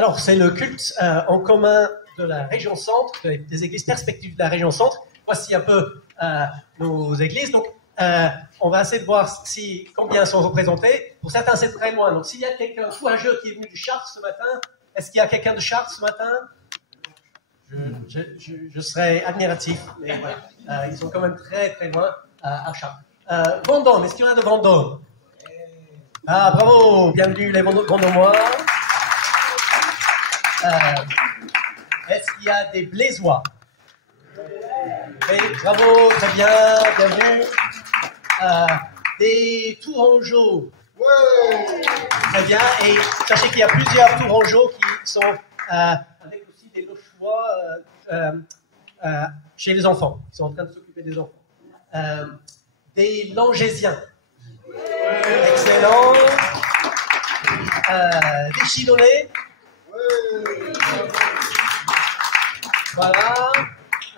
Alors, c'est le culte en commun de la région Centre, des églises perspectives de la région Centre. Voici un peu nos églises. Donc, on va essayer de voir combien sont représentés. Pour certains, c'est très loin. Donc, s'il y a quelqu'un courageux qui est venu du Chartres ce matin, est-ce qu'il y a quelqu'un de Chartres ce matin? Je serais admiratif. Mais voilà. Ils sont quand même très, très loin à Chartres. Vendôme, est-ce qu'il y en a de Vendôme? Ah, bravo, bienvenue les Vendômois. Est-ce qu'il y a des Blaisois? Oui, bravo, très bien, bienvenue. Des Tourangeaux. Très bien, et sachez qu'il y a plusieurs Tourangeaux qui sont avec aussi des Lochois chez les enfants. Ils sont en train de s'occuper des enfants. Des Langésiens. Excellent. Des Chidolais. Voilà.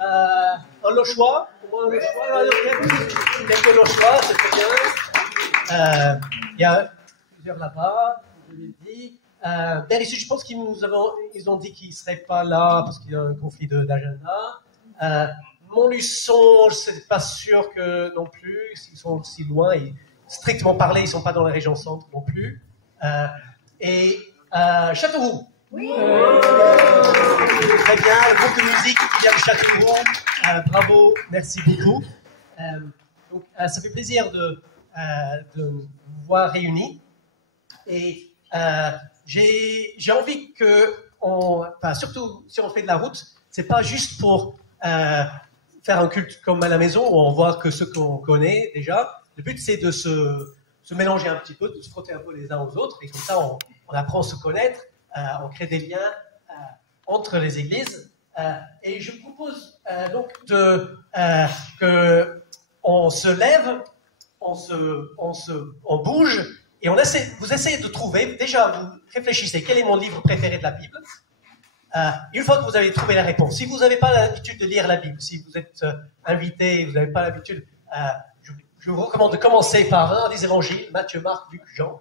Un Lochois. Un Lochois. Quelques Lochois, c'est très bien. Il y a plusieurs là-bas, je l'ai dit. Ici, je pense qu'ils ont dit qu'ils ne seraient pas là parce qu'il y a un conflit d'agenda. Montluçon, je ne suis pas sûr que non plus, s'ils sont aussi loin. Et strictement parlé, ils ne sont pas dans la région Centre non plus. Et Châteauroux. Oui. Très bien, le groupe de musique qui vient de Châteauroux. Bravo, merci beaucoup. Donc, ça fait plaisir de vous voir réunis. Et j'ai envie que, surtout si on fait de la route, c'est pas juste pour faire un culte comme à la maison où on voit que ceux qu'on connaît déjà. Le but, c'est de se mélanger un petit peu, de se frotter un peu les uns aux autres, et comme ça, on apprend à se connaître, on crée des liens entre les églises. Et je propose donc que on se lève, on bouge, et vous essayez de trouver, déjà, vous réfléchissez, quel est mon livre préféré de la Bible? Une fois que vous avez trouvé la réponse, si vous n'avez pas l'habitude de lire la Bible, si vous êtes invité, vous n'avez pas l'habitude, je vous recommande de commencer par un des évangiles, Matthieu, Marc, Luc, Jean.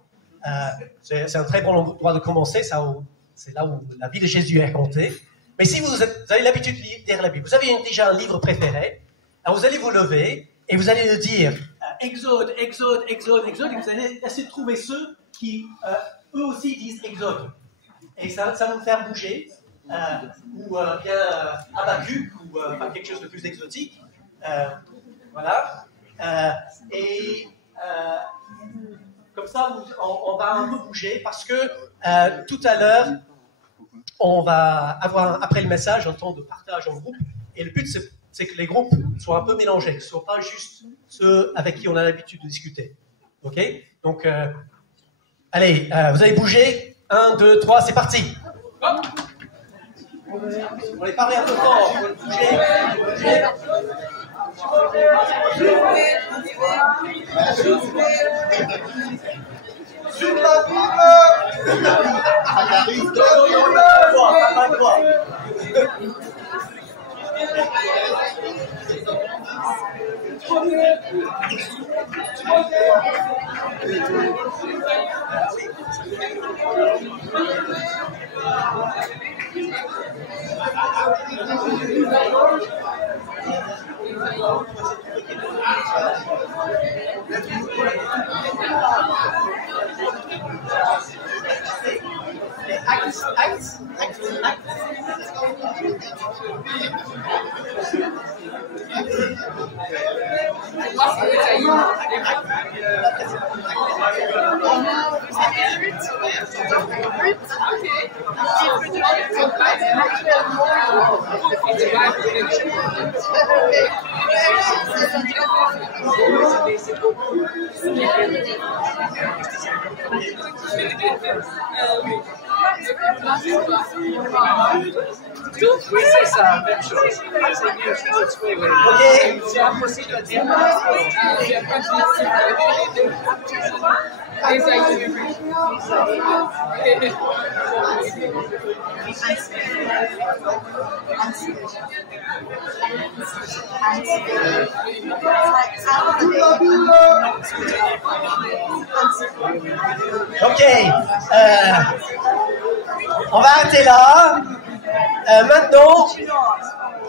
C'est un très bon endroit de commencer, c'est là où la vie de Jésus est racontée. Mais si vous avez l'habitude de lire la Bible, vous avez déjà un livre préféré, alors vous allez vous lever et vous allez le dire Exode, Exode, Exode, Exode, et vous allez essayer de trouver ceux qui, eux aussi, disent Exode. Et ça va vous faire bouger. Ou bien Habakkuk ou quelque chose de plus exotique. Voilà. Et comme ça, on va un peu bouger parce que tout à l'heure, on va avoir, après le message, un temps de partage en groupe. Et le but, c'est que les groupes soient un peu mélangés, que ce ne soient pas juste ceux avec qui on a l'habitude de discuter. OK? Donc, allez, vous allez bouger. 1, 2, 3, c'est parti. Hop. On va parler un peu fort, on va bouger. Sur la Bible. Oui, c'est ça, même chose. C'est mieux, oui, oui. OK. C'est impossible à dire. OK. On va arrêter là. Maintenant,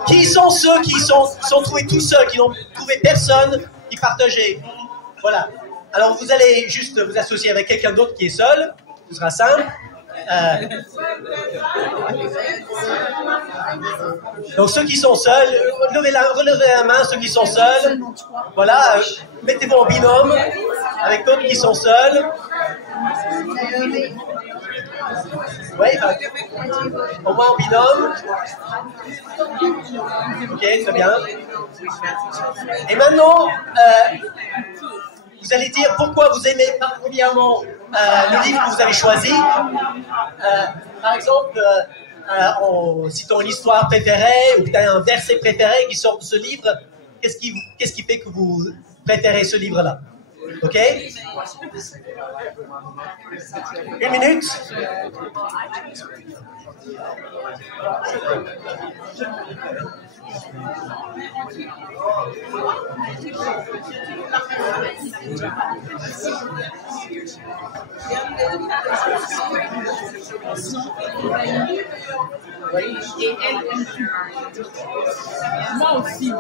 qui sont ceux qui sont trouvés tout seuls, qui n'ont trouvé personne qui partageait? Voilà. Alors vous allez juste vous associer avec quelqu'un d'autre qui est seul. Ce sera simple. Donc ceux qui sont seuls, relevez la main, ceux qui sont seuls. Voilà, mettez-vous en binôme avec d'autres qui sont seuls. Oui, au moins en binôme. Ok, très bien. Et maintenant, vous allez dire pourquoi vous aimez particulièrement le livre que vous avez choisi. Par exemple, en citant une histoire préférée ou peut-être un verset préféré qui sort de ce livre, qu'est-ce qui fait que vous préférez ce livre-là? Ok? 1 minute. Moi aussi.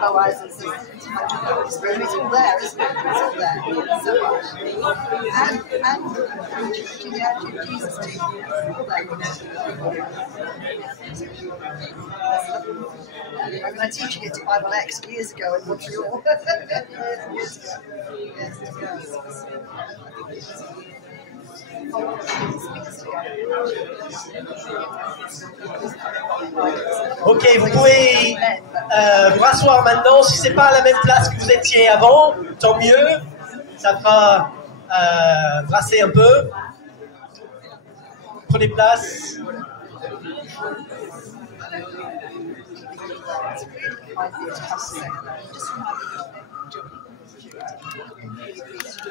Boaz is it's all there, isn't it? It's all there. So much. And Jesus too. All there. I remember teaching it to Bible X years ago in Montreal. Years ago. Ok, vous pouvez vous rasseoir maintenant. Si c'est pas à la même place que vous étiez avant, tant mieux. Ça fera brasser un peu. Prenez place.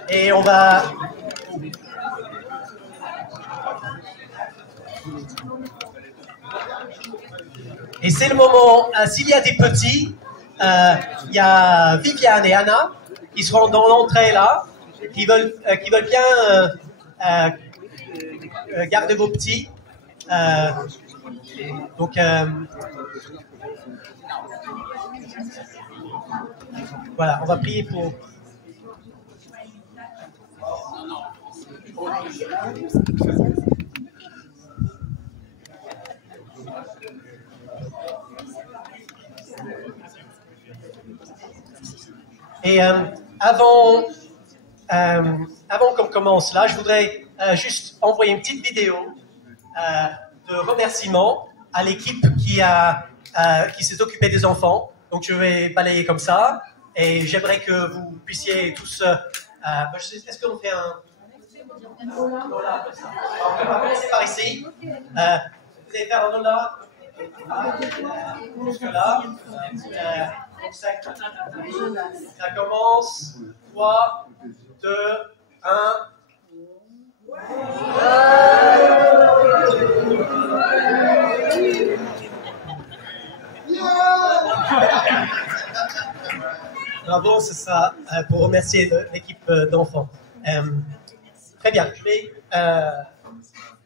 Et on va... Et c'est le moment, s'il y a des petits, il y a Viviane et Anna qui seront dans l'entrée là, qui veulent bien garder vos petits. Donc, voilà, on va prier pour... Et avant qu'on commence là, je voudrais juste envoyer une petite vidéo de remerciement à l'équipe qui s'est occupée des enfants. Donc je vais balayer comme ça et j'aimerais que vous puissiez tous... est-ce qu'on fait un... Lola, comme ça. Alors, on va commencer par ici. Vous allez faire un Lola jusque là. Donc ça commence. 3, 2, 1. Bravo, ce sera pour remercier l'équipe d'enfants. Très bien, je vais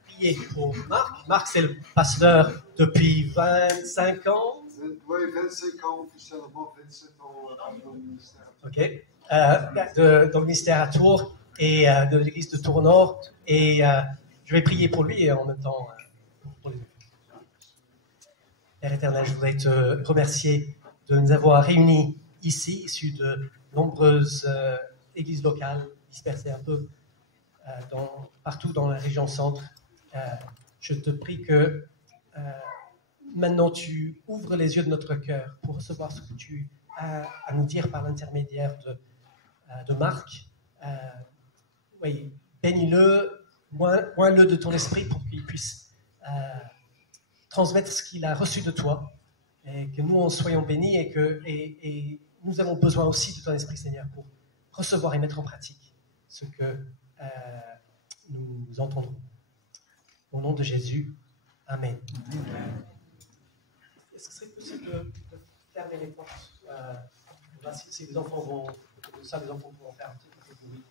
prier pour Marc. Marc, c'est le pasteur depuis 25 ans. Oui, 25 ans officiellement, 27 ans dans le ministère. Ok. Dans le ministère à Tours et de l'église de Tours-Nord. Et je vais prier pour lui et en même temps pour les autres. Père éternel, je voudrais te remercier de nous avoir réunis ici, issus de nombreuses églises locales dispersées un peu partout dans la région centre. Je te prie que maintenant tu ouvres les yeux de notre cœur pour recevoir ce que tu as à nous dire par l'intermédiaire de Marc. Oui, bénis-le, oins-le de ton esprit pour qu'il puisse transmettre ce qu'il a reçu de toi, et que nous en soyons bénis, et nous avons besoin aussi de ton esprit, Seigneur, pour recevoir et mettre en pratique ce que nous entendrons. Au nom de Jésus, Amen. Est-ce que ce serait possible de fermer les portes si les enfants vont, ça les enfants pourront faire un petit peu de bruit.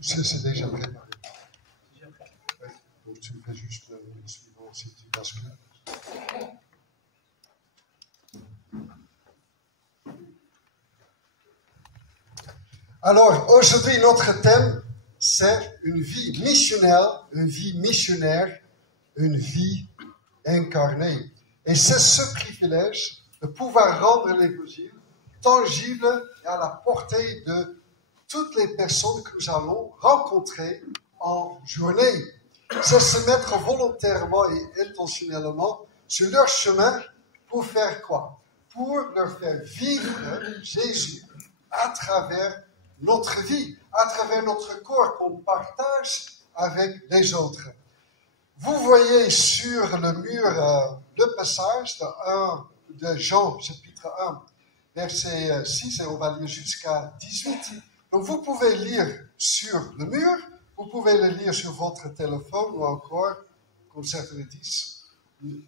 C'est déjà préparé. Ouais, donc tu fais juste le suivant si tu bascules. Alors, aujourd'hui, notre thème, c'est une vie missionnaire, une vie incarnée. Et c'est ce privilège de pouvoir rendre l'évangile tangible et à la portée de toutes les personnes que nous allons rencontrer en journée. C'est se mettre volontairement et intentionnellement sur leur chemin pour faire quoi? Pour leur faire vivre Jésus à travers notre vie, à travers notre corps qu'on partage avec les autres. Vous voyez sur le mur le passage de Jean, chapitre 1, verset 6, et on va lire jusqu'à 18. Donc vous pouvez lire sur le mur, vous pouvez le lire sur votre téléphone, ou encore, comme certains disent,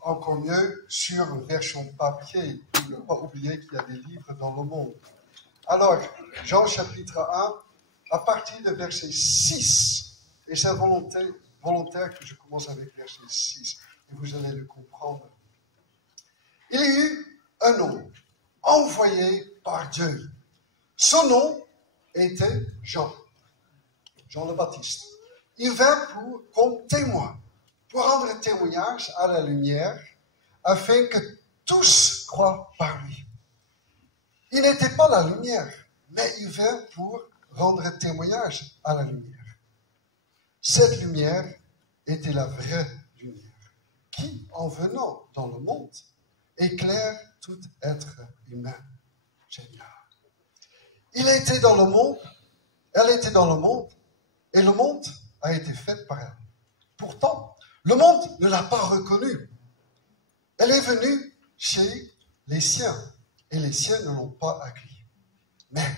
encore mieux, sur une version papier. Il ne faut pas oublier qu'il y a des livres dans le monde. Alors, Jean chapitre 1, à partir de verset 6, et c'est volontaire que je commence avec verset 6, et vous allez le comprendre. Il y eut un homme envoyé par Dieu. Son nom était Jean le Baptiste. Il vint comme témoin, pour rendre témoignage à la lumière, afin que tous croient par lui. Il n'était pas la lumière, mais il vint pour rendre témoignage à la lumière. Cette lumière était la vraie lumière, qui, en venant dans le monde, éclaire tout être humain. Génial. Il était dans le monde, elle était dans le monde, et le monde a été fait par elle. Pourtant, le monde ne l'a pas reconnue. Elle est venue chez les siens, et les siens ne l'ont pas accueillie. Mais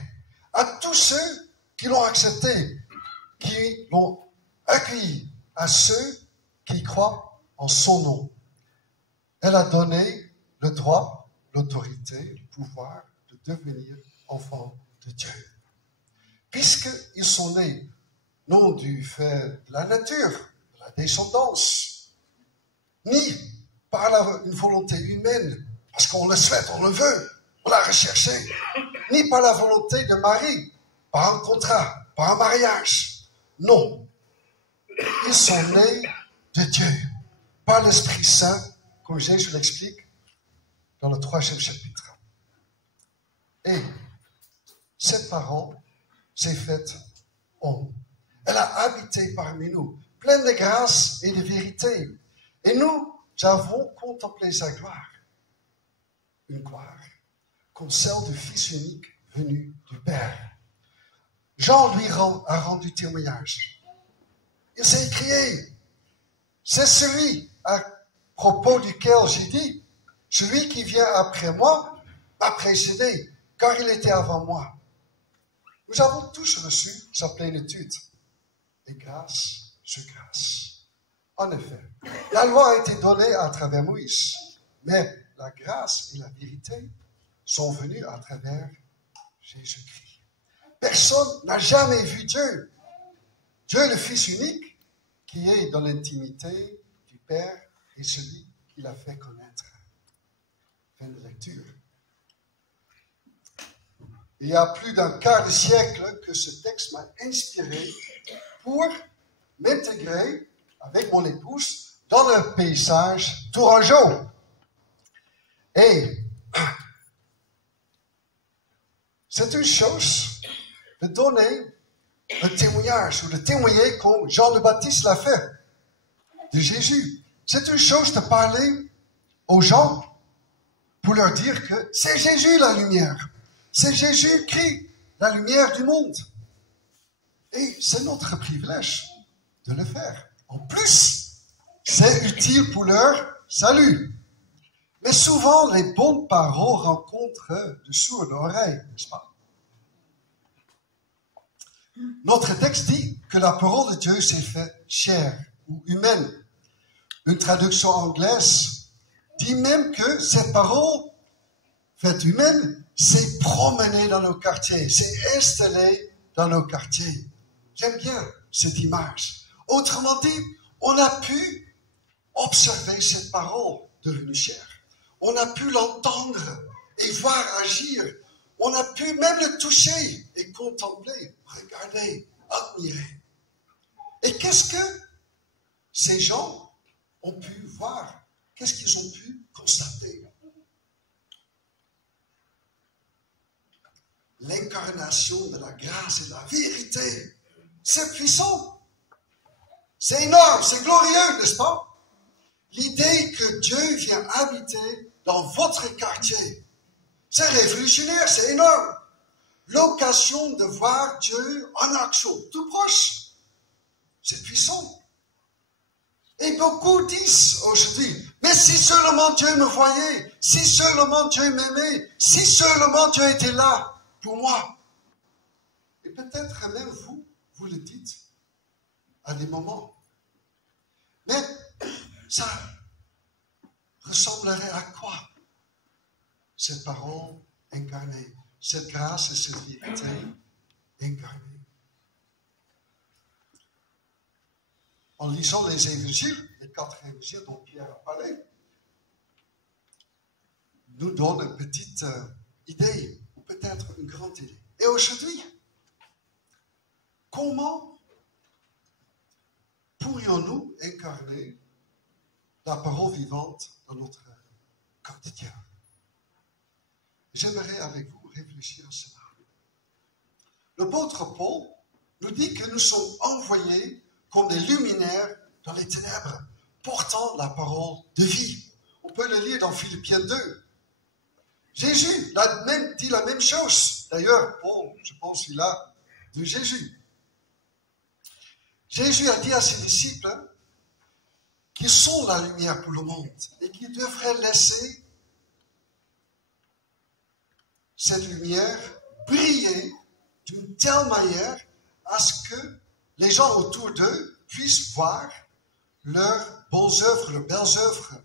à tous ceux qui l'ont accepté, qui l'ont accueilli, à ceux qui croient en son nom, elle a donné le droit, l'autorité, le pouvoir de devenir enfants de Dieu. Puisqu'ils sont nés, non du fait de la nature, de la descendance, ni par une volonté humaine, parce qu'on le souhaite, on le veut, on l'a recherché, ni par la volonté de Marie, par un contrat, par un mariage. Non. Ils sont nés de Dieu, par l'Esprit Saint, comme Jésus l'explique dans le 3e chapitre. Et cette parole s'est faite homme. Elle a habité parmi nous, pleine de grâce et de vérité. Et nous avons contemplé sa gloire. Une gloire comme celle du Fils unique venu du Père. Jean lui a rendu témoignage. Il s'est écrié. C'est celui à propos duquel j'ai dit, celui qui vient après moi m'a précédé, car il était avant moi. Nous avons tous reçu sa plénitude, et grâce sur grâce. En effet, la loi a été donnée à travers Moïse, mais la grâce et la vérité sont venues à travers Jésus-Christ. Personne n'a jamais vu Dieu. Dieu, le Fils unique, qui est dans l'intimité du Père, est celui qui l'a fait connaître. Fin de lecture. Il y a plus d'un quart de siècle que ce texte m'a inspiré pour m'intégrer avec mon épouse dans le paysage tourangeau. Et c'est une chose de donner un témoignage ou de témoigner comme Jean le Baptiste l'a fait de Jésus. C'est une chose de parler aux gens pour leur dire que c'est Jésus la lumière. C'est Jésus-Christ, la lumière du monde. Et c'est notre privilège de le faire. En plus, c'est utile pour leur salut. Mais souvent, les bonnes paroles rencontrent de sourdes oreilles, n'est-ce pas? Notre texte dit que la parole de Dieu s'est faite chair ou humaine. Une traduction anglaise dit même que cette parole faite humaine s'est promenée dans nos quartiers, s'est installée dans nos quartiers. J'aime bien cette image. Autrement dit, on a pu observer cette parole devenue chair. On a pu l'entendre et voir agir. On a pu même le toucher et contempler, regarder, admirer. Et qu'est-ce que ces gens ont pu voir? Qu'est-ce qu'ils ont pu constater? L'incarnation de la grâce et de la vérité. C'est puissant. C'est énorme, c'est glorieux, n'est-ce pas? L'idée que Dieu vient habiter dans votre quartier, c'est révolutionnaire, c'est énorme. L'occasion de voir Dieu en action, tout proche, c'est puissant. Et beaucoup disent aujourd'hui, mais si seulement Dieu me voyait, si seulement Dieu m'aimait, si seulement Dieu était là pour moi. Et peut-être même vous le dites à des moments. Mais ça ressemblerait à quoi? Cette parole incarnée, cette grâce et cette vérité incarnée. En lisant les évangiles, les 4 évangiles dont Pierre a parlé, nous donne une petite idée, ou peut-être une grande idée. Et aujourd'hui, comment pourrions-nous incarner la parole vivante dans notre quotidien? J'aimerais avec vous réfléchir à cela. L'apôtre Paul nous dit que nous sommes envoyés comme des luminaires dans les ténèbres, portant la parole de vie. On peut le lire dans Philippiens 2. Jésus dit la même chose. D'ailleurs, Paul, je pense qu'il a de Jésus. Jésus a dit à ses disciples qu'ils sont la lumière pour le monde et qu'ils devraient laisser cette lumière briller d'une telle manière à ce que les gens autour d'eux puissent voir leurs bonnes œuvres, leurs belles œuvres,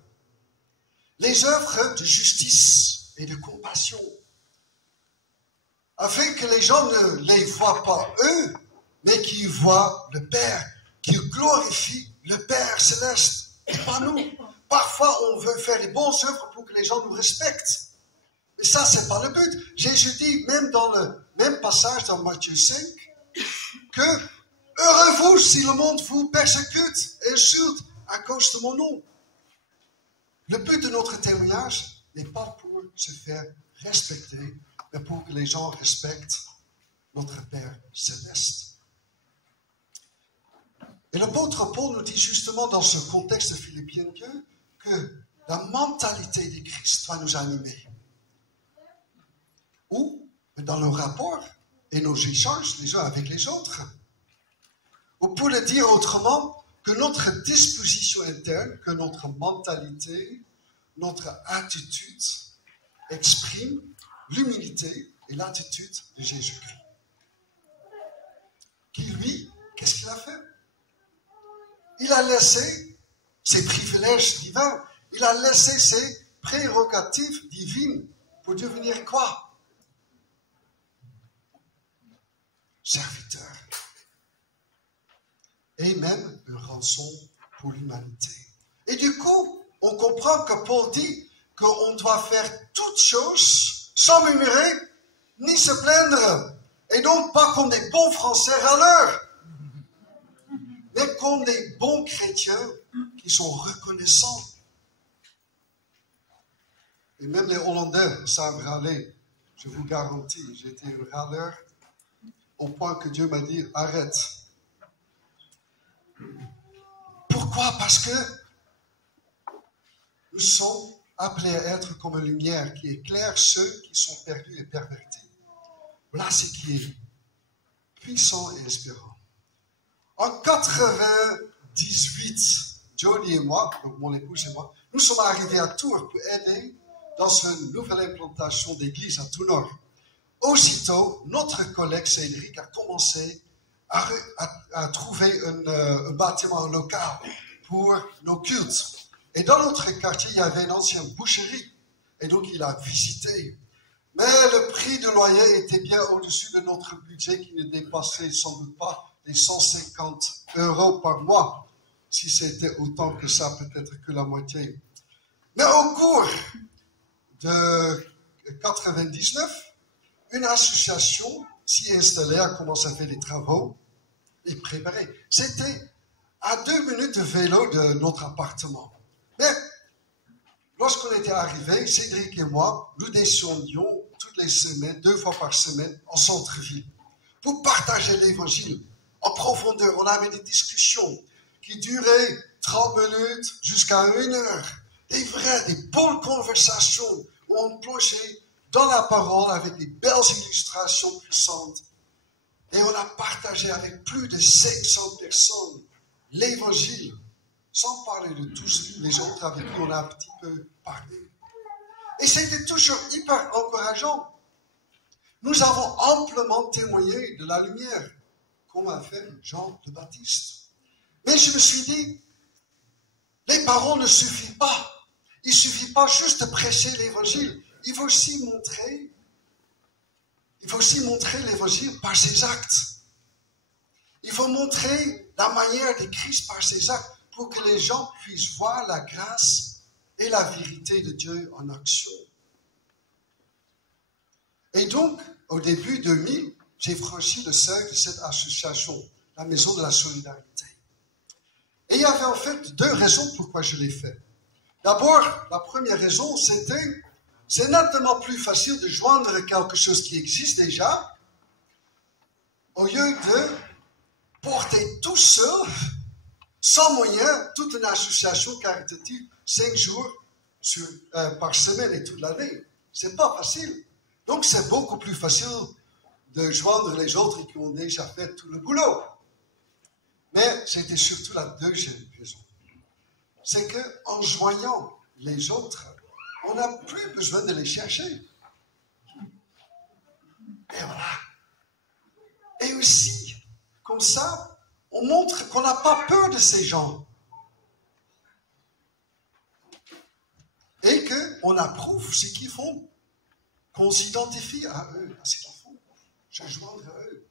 les œuvres de justice et de compassion, afin que les gens ne les voient pas eux, mais qu'ils voient le Père, qu'ils glorifient le Père céleste, et pas nous. Parfois, on veut faire les bonnes œuvres pour que les gens nous respectent. Mais ça, c'est pas le but. Jésus dit, même dans le même passage dans Matthieu 5, que heureux vous si le monde vous persécute et insulte à cause de mon nom. Le but de notre témoignage n'est pas pour se faire respecter, mais pour que les gens respectent notre Père céleste. Et l'apôtre Paul nous dit justement dans ce contexte de Philippiens 2 que la mentalité de Christ va nous animer. Ou dans nos rapports et nos échanges les uns avec les autres. Ou pour le dire autrement, que notre disposition interne, que notre mentalité, notre attitude exprime l'humilité et l'attitude de Jésus-Christ. Qui lui, qu'est-ce qu'il a fait? Il a laissé ses privilèges divins, il a laissé ses prérogatives divines pour devenir quoi? Serviteur. Et même une rançon pour l'humanité. Et du coup, on comprend que Paul dit qu'on doit faire toutes choses sans murmurer ni se plaindre. Et donc pas comme des bons Français râleurs, mais comme des bons chrétiens qui sont reconnaissants. Et même les Hollandais savent râler. Je vous garantis, j'étais un râleur. au point que Dieu m'a dit, arrête. Pourquoi? Parce que nous sommes appelés à être comme une lumière qui éclaire ceux qui sont perdus et pervertis. Voilà ce qui est puissant et inspirant. En 98, Jody et moi, donc mon épouse et moi, nous sommes arrivés à Tours pour aider dans une nouvelle implantation d'église à Tours-Nord. Aussitôt, notre collègue Cédric a commencé à trouver un bâtiment local pour nos cultes. Et dans notre quartier, il y avait une ancienne boucherie. Et donc, il a visité. Mais le prix de loyer était bien au-dessus de notre budget qui ne dépassait sans doute pas les 150 € par mois. Si c'était autant que ça, peut-être que la moitié. Mais au cours de 99, une association s'y installait, a commencé à faire les travaux et préparer. C'était à 2 minutes de vélo de notre appartement. Mais lorsqu'on était arrivés, Cédric et moi, nous descendions toutes les semaines, 2 fois par semaine, en centre-ville pour partager l'évangile en profondeur. On avait des discussions qui duraient 30 minutes jusqu'à 1 heure. Des bonnes conversations où on plongeait dans la parole avec des belles illustrations puissantes. Et on a partagé avec plus de 500 personnes l'évangile, sans parler de tous les autres avec qui on a un petit peu parlé. Et c'était toujours hyper encourageant. Nous avons amplement témoigné de la lumière, comme a fait Jean le Baptiste. Mais je me suis dit, les paroles ne suffisent pas. Il ne suffit pas juste de prêcher l'évangile. Il faut aussi montrer l'évangile par ses actes. Il faut montrer la manière de Christ par ses actes pour que les gens puissent voir la grâce et la vérité de Dieu en action. Et donc, au début 2000, j'ai franchi le seuil de cette association, la Maison de la Solidarité. Et il y avait en fait 2 raisons pourquoi je l'ai fait. D'abord, la première raison, c'est nettement plus facile de joindre quelque chose qui existe déjà, au lieu de porter tout seul, sans moyen, toute une association caritative, 5 jours par semaine et toute l'année. C'est pas facile. Donc, c'est beaucoup plus facile de joindre les autres qui ont déjà fait tout le boulot. Mais c'était surtout la deuxième raison. C'est qu'en joignant les autres, on n'a plus besoin de les chercher. Et voilà. Et aussi, comme ça, on montre qu'on n'a pas peur de ces gens. Et qu'on approuve ce qu'ils font. Qu'on s'identifie à eux, à ce qu'ils font. Je joindre à eux.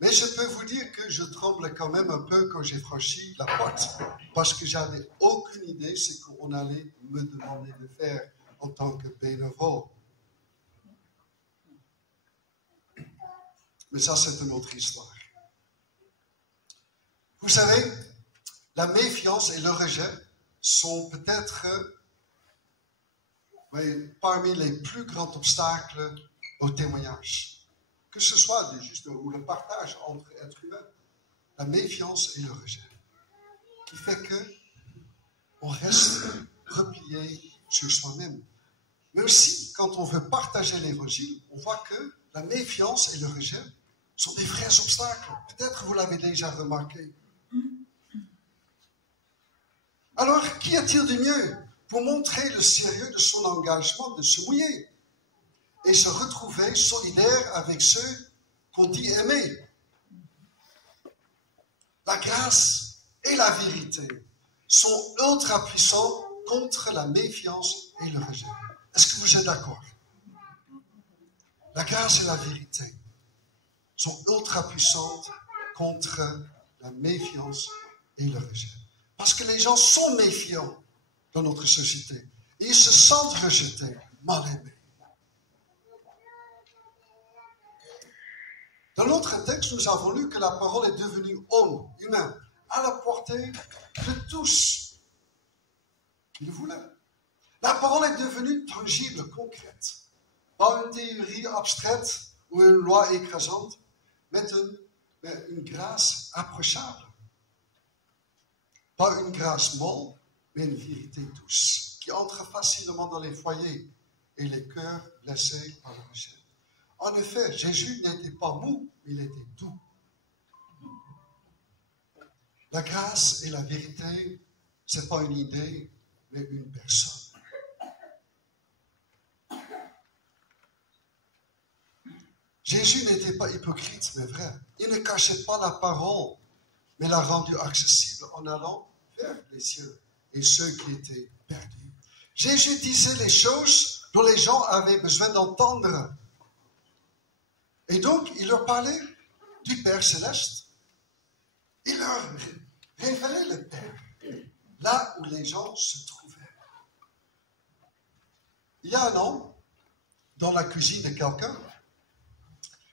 Mais je peux vous dire que je tremble quand même un peu quand j'ai franchi la porte, parce que j'avais aucune idée de ce qu'on allait me demander de faire en tant que bénévole. Mais ça, c'est une autre histoire. Vous savez, la méfiance et le rejet sont peut-être parmi les plus grands obstacles au témoignage. Que ce soit ou le partage entre êtres humains, la méfiance et le rejet, qui fait qu'on reste replié sur soi-même. Mais aussi, quand on veut partager l'évangile, on voit que la méfiance et le rejet sont des vrais obstacles. Peut-être vous l'avez déjà remarqué. Alors, qu'y a-t-il de mieux pour montrer le sérieux de son engagement de se mouiller et se retrouver solidaire avec ceux qu'on dit aimer? La grâce et la vérité sont ultra puissants contre la méfiance et le rejet. Est-ce que vous êtes d'accord? La grâce et la vérité sont ultra puissantes contre la méfiance et le rejet. Parce que les gens sont méfiants dans notre société. Et ils se sentent rejetés, mal aimés. Dans notre texte, nous avons lu que la parole est devenue homme, humain, à la portée de tous qui le voulaient. La parole est devenue tangible, concrète. Pas une théorie abstraite ou une loi écrasante, mais une grâce approchable. Pas une grâce molle, mais une vérité douce, qui entre facilement dans les foyers et les cœurs blessés par le rejet. En effet, Jésus n'était pas mou, mais il était doux. La grâce et la vérité, ce n'est pas une idée, mais une personne. Jésus n'était pas hypocrite, mais vrai. Il ne cachait pas la parole, mais l'a rendue accessible en allant vers les cieux et ceux qui étaient perdus. Jésus disait les choses dont les gens avaient besoin d'entendre. Et donc, il leur parlait du Père céleste. Il leur révélait le Père, là où les gens se trouvaient. Il y a un an, dans la cuisine de quelqu'un,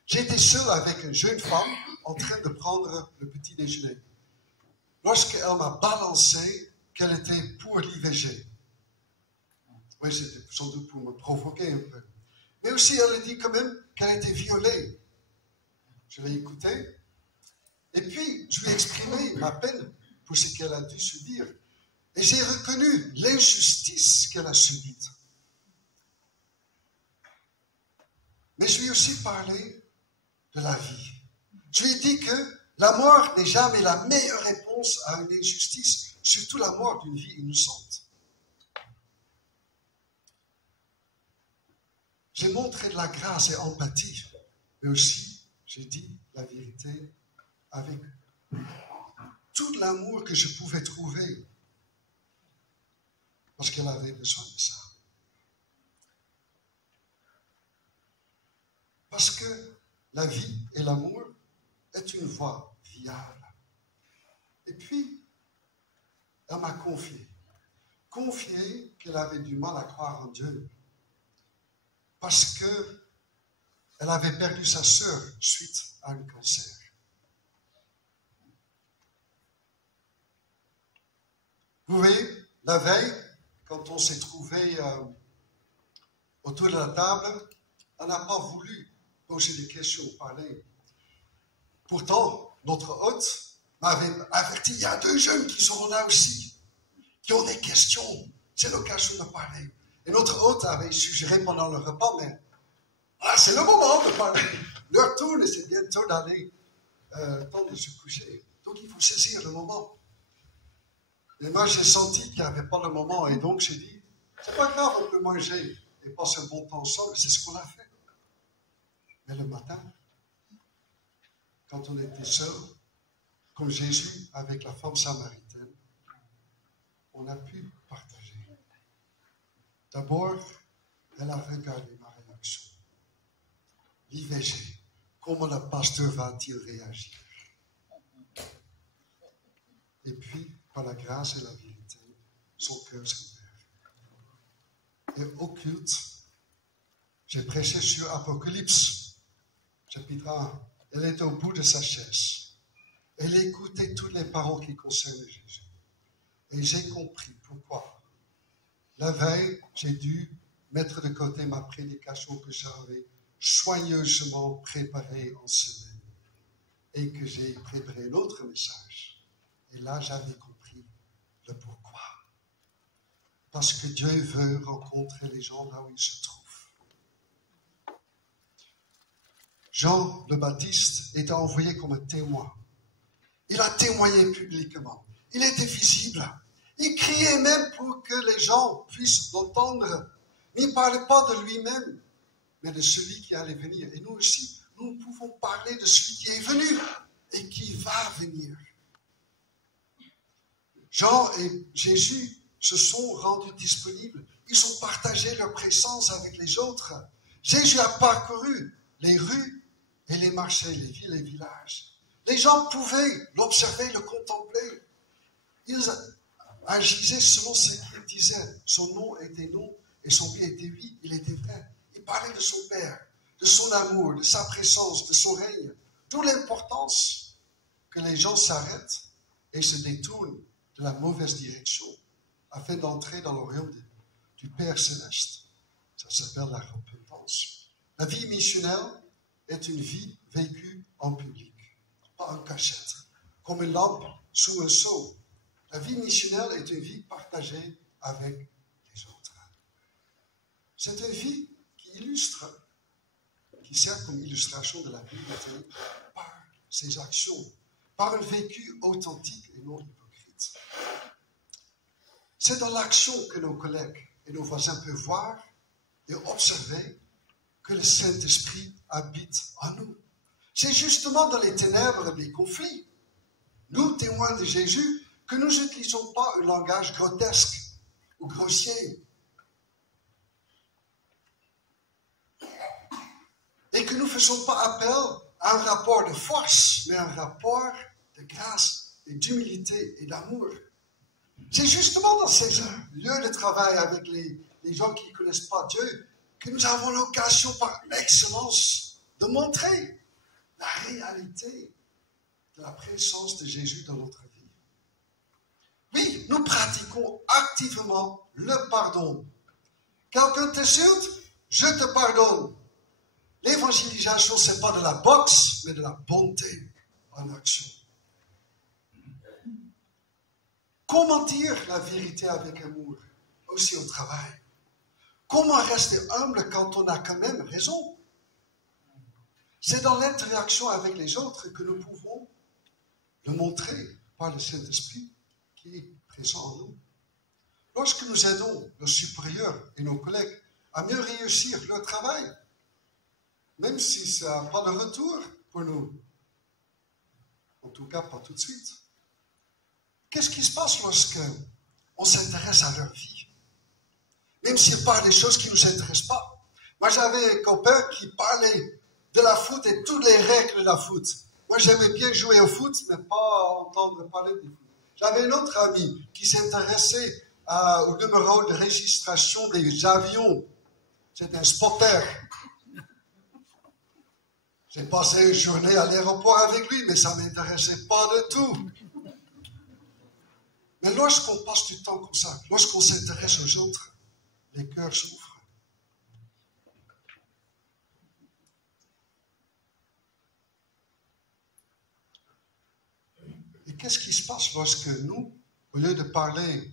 j'étais seul avec une jeune femme en train de prendre le petit déjeuner. Lorsqu'elle m'a balancé qu'elle était pour l'IVG. Oui, c'était sans doute pour me provoquer un peu. Mais aussi, elle a dit quand même qu'elle était violée. Je l'ai écoutée. Et puis, je lui ai exprimé ma peine pour ce qu'elle a dû subir. Et j'ai reconnu l'injustice qu'elle a subie. Mais je lui ai aussi parlé de la vie. Je lui ai dit que la mort n'est jamais la meilleure réponse à une injustice, surtout la mort d'une vie innocente. J'ai montré de la grâce et empathie, mais aussi, j'ai dit la vérité avec tout l'amour que je pouvais trouver, parce qu'elle avait besoin de ça. Parce que la vie et l'amour est une voie viable. Et puis, elle m'a confié qu'elle avait du mal à croire en Dieu. Parce qu'elle avait perdu sa sœur suite à un cancer. Vous voyez, la veille, quand on s'est trouvé autour de la table, elle n'a pas voulu poser des questions, parler. Pourtant, notre hôte m'avait averti, il y a 2 jeunes qui sont là aussi, qui ont des questions. C'est l'occasion de parler. Et notre hôte avait suggéré pendant le repas, mais c'est le moment de parler. L'heure tourne et c'est bientôt d'aller, temps de se coucher. Donc il faut saisir le moment. Et moi j'ai senti qu'il n'y avait pas le moment et donc j'ai dit, c'est pas grave, on peut manger et passer un bon temps ensemble. C'est ce qu'on a fait. Mais le matin, quand on était seul, comme Jésus avec la femme samaritaine, on a pu partager. D'abord, elle a regardé ma réaction. L'IVG, comment le pasteur va-t-il réagir? Et puis, par la grâce et la vérité, son cœur s'est ouvert. Et au culte, j'ai prêché sur Apocalypse, chapitre 1. Elle était au bout de sa chaise. Elle écoutait toutes les paroles qui concernent Jésus. Et j'ai compris pourquoi. La veille, j'ai dû mettre de côté ma prédication que j'avais soigneusement préparée en semaine et que j'ai préparé un autre message. Et là, j'avais compris le pourquoi. Parce que Dieu veut rencontrer les gens là où ils se trouvent. Jean le Baptiste était envoyé comme un témoin. Il a témoigné publiquement. Il était visible. Il criait même pour que les gens puissent l'entendre. Mais il ne parlait pas de lui-même, mais de celui qui allait venir. Et nous aussi, nous pouvons parler de celui qui est venu et qui va venir. Jean et Jésus se sont rendus disponibles. Ils ont partagé leur présence avec les autres. Jésus a parcouru les rues et les marchés, les villes et les villages. Les gens pouvaient l'observer, le contempler. Ils agissaient selon ce qu'il disait. Son nom était non et son oui était oui. Il était vrai. Il parlait de son Père, de son amour, de sa présence, de son règne. D'où l'importance que les gens s'arrêtent et se détournent de la mauvaise direction afin d'entrer dans le royaume du Père céleste. Ça s'appelle la repentance. La vie missionnaire est une vie vécue en public, pas en cachette, comme une lampe sous un seau. La vie missionnelle est une vie partagée avec les autres. C'est une vie qui sert comme illustration de la vie de Dieu par ses actions, par un vécu authentique et non hypocrite. C'est dans l'action que nos collègues et nos voisins peuvent voir et observer que le Saint-Esprit habite en nous. C'est justement dans les ténèbres des conflits, nous, témoins de Jésus, que nous n'utilisons pas un langage grotesque ou grossier. Et que nous ne faisons pas appel à un rapport de force, mais un rapport de grâce et d'humilité et d'amour. C'est justement dans ces lieux de travail avec les gens qui ne connaissent pas Dieu que nous avons l'occasion par excellence de montrer la réalité de la présence de Jésus dans notre vie. Oui, nous pratiquons activement le pardon. Quelqu'un t'insulte, je te pardonne. L'évangélisation, ce n'est pas de la boxe, mais de la bonté en action. Comment dire la vérité avec amour, aussi au travail? Comment rester humble quand on a quand même raison? C'est dans l'interaction avec les autres que nous pouvons le montrer par le Saint-Esprit qui est présent en nous. Lorsque nous aidons nos supérieurs et nos collègues à mieux réussir leur travail, même si ça n'a pas de retour pour nous, en tout cas pas tout de suite, qu'est-ce qui se passe lorsque on s'intéresse à leur vie? Même s'ils parlent des choses qui ne nous intéressent pas. Moi, j'avais un copain qui parlait de la foot et toutes les règles de la foot. Moi, j'aimais bien jouer au foot, mais pas entendre parler du foot. J'avais un autre ami qui s'intéressait au numéro de registration des avions. C'était un spotter. J'ai passé une journée à l'aéroport avec lui, mais ça ne m'intéressait pas du tout. Mais lorsqu'on passe du temps comme ça, lorsqu'on s'intéresse aux autres, les cœurs s'ouvrent. Et qu'est-ce qui se passe lorsque nous, au lieu de parler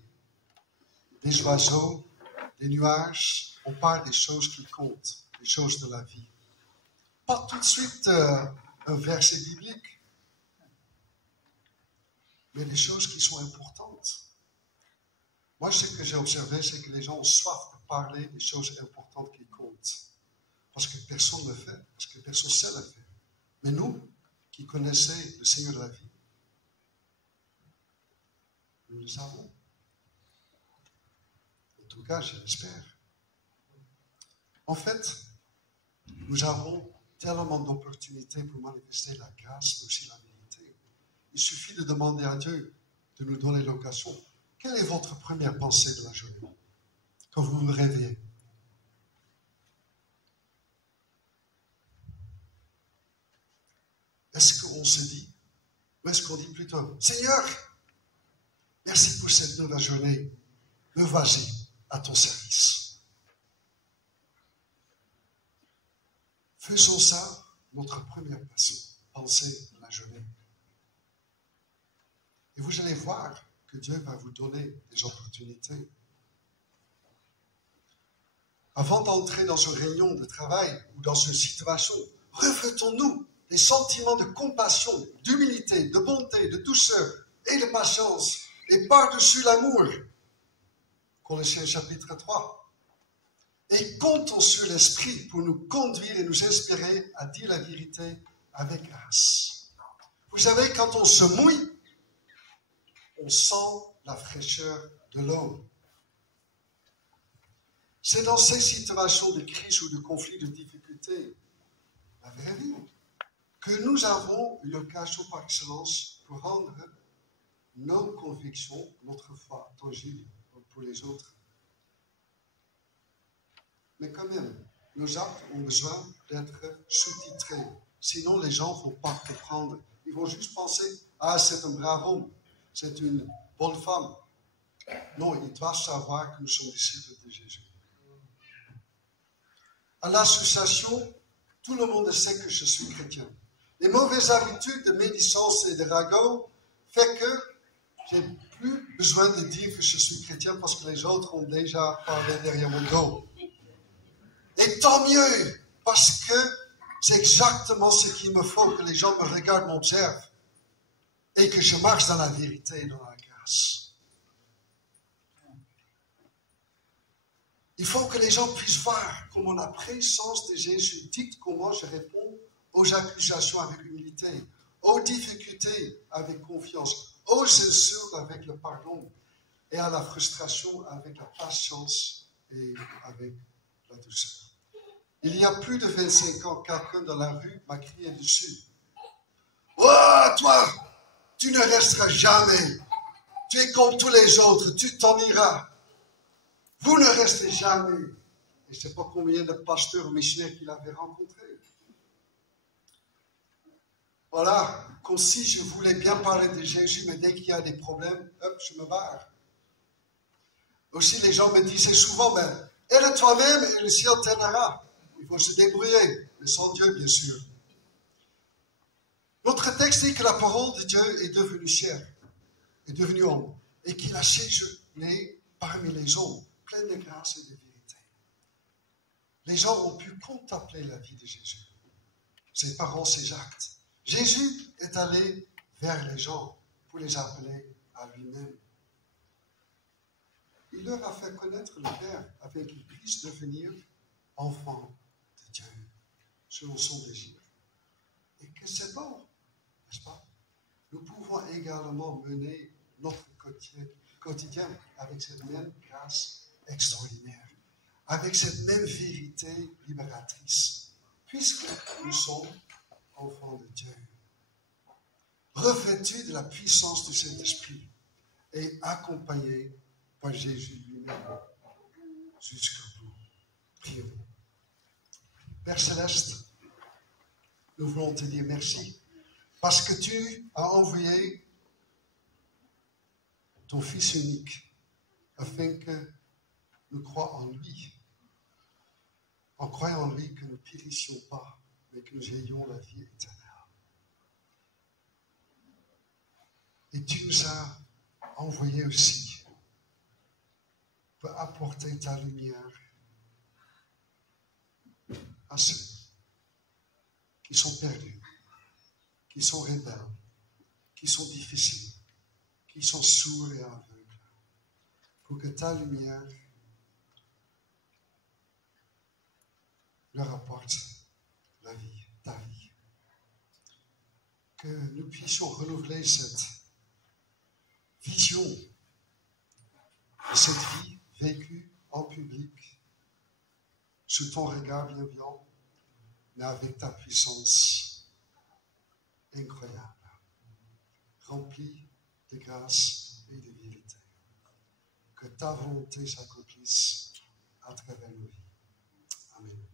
des oiseaux, des nuages, on parle des choses qui comptent, des choses de la vie? Pas tout de suite un verset biblique, mais des choses qui sont importantes. Moi, ce que j'ai observé, c'est que les gens ont soif de parler des choses importantes qui comptent. Parce que personne ne le fait, parce que personne ne sait le faire. Mais nous, qui connaissons le Seigneur de la vie, nous le savons. En tout cas, je l'espère. En fait, nous avons tellement d'opportunités pour manifester la grâce, mais aussi la vérité. Il suffit de demander à Dieu de nous donner l'occasion. Quelle est votre première pensée de la journée quand vous vous réveillez? Est-ce qu'on se dit, ou est-ce qu'on dit plutôt, Seigneur, merci pour cette nouvelle journée, me voici à ton service. Faisons ça notre première pensée de la journée. Et vous allez voir que Dieu va vous donner des opportunités. Avant d'entrer dans une réunion de travail ou dans une situation, reflétons-nous des sentiments de compassion, d'humilité, de bonté, de douceur et de patience, et par-dessus l'amour. Colossiens chapitre 3. Et comptons sur l'Esprit pour nous conduire et nous inspirer à dire la vérité avec grâce. Vous savez, quand on se mouille, on sent la fraîcheur de l'eau. C'est dans ces situations de crise ou de conflit, de difficulté, la vraie vie, que nous avons une occasion par excellence pour rendre nos convictions, notre foi tangible pour les autres. Mais quand même, nos actes ont besoin d'être sous-titrés. Sinon, les gens ne vont pas comprendre. Ils vont juste penser, ah, c'est un brave homme, c'est une bonne femme. Non, ils doivent savoir que nous sommes disciples de Jésus. À l'association Tout le monde sait que je suis chrétien. Les mauvaises habitudes de médisance et de ragot fait que j'ai plus besoin de dire que je suis chrétien parce que les autres ont déjà parlé derrière mon dos. Et tant mieux, parce que c'est exactement ce qu'il me faut, que les gens me regardent, m'observent et que je marche dans la vérité et dans la grâce. Il faut que les gens puissent voir comment la présence de Jésus dicte comment je réponds aux accusations avec humilité, aux difficultés avec confiance, aux insultes avec le pardon et à la frustration avec la patience et avec la douceur. Il y a plus de 25 ans, quelqu'un dans la rue m'a crié dessus. « Oh, toi, tu ne resteras jamais. Tu es comme tous les autres, tu t'en iras. Vous ne restez jamais. » Et je ne sais pas combien de pasteurs ou missionnaires qu'il avait rencontrés. Voilà, comme si je voulais bien parler de Jésus, mais dès qu'il y a des problèmes, hop, je me barre. Aussi, les gens me disaient souvent, ben, aide toi-même et le ciel t'aidera. Il faut se débrouiller, mais sans Dieu, bien sûr. Notre texte dit que la parole de Dieu est devenue chair, est devenue homme, et qu'il a séjourné parmi les hommes, plein de grâce et de vérité. Les gens ont pu contempler la vie de Jésus, ses paroles, ses actes. Jésus est allé vers les gens pour les appeler à lui-même. Il leur a fait connaître le Père afin qu'ils puissent devenir enfants de Dieu, selon son désir. Et que c'est bon, n'est-ce pas? Nous pouvons également mener notre quotidien avec cette même grâce extraordinaire, avec cette même vérité libératrice, puisque nous sommes enfants de Dieu, revêtus de la puissance du Saint-Esprit et accompagnés par Jésus lui-même jusqu'au bout. Prions. Père Céleste, nous voulons te dire merci parce que tu as envoyé ton Fils unique afin que nous croyions en lui. En croyant en lui que nous ne périssions pas, mais que nous ayons la vie éternelle. Et tu nous as envoyés aussi pour apporter ta lumière à ceux qui sont perdus, qui sont rebelles, qui sont difficiles, qui sont sourds et aveugles, pour que ta lumière leur apporte la vie, ta vie. Que nous puissions renouveler cette vision de cette vie vécue en public, sous ton regard bienveillant, mais avec ta puissance incroyable, remplie de grâce et de vérité. Que ta volonté s'accomplisse à travers nos vies. Amen.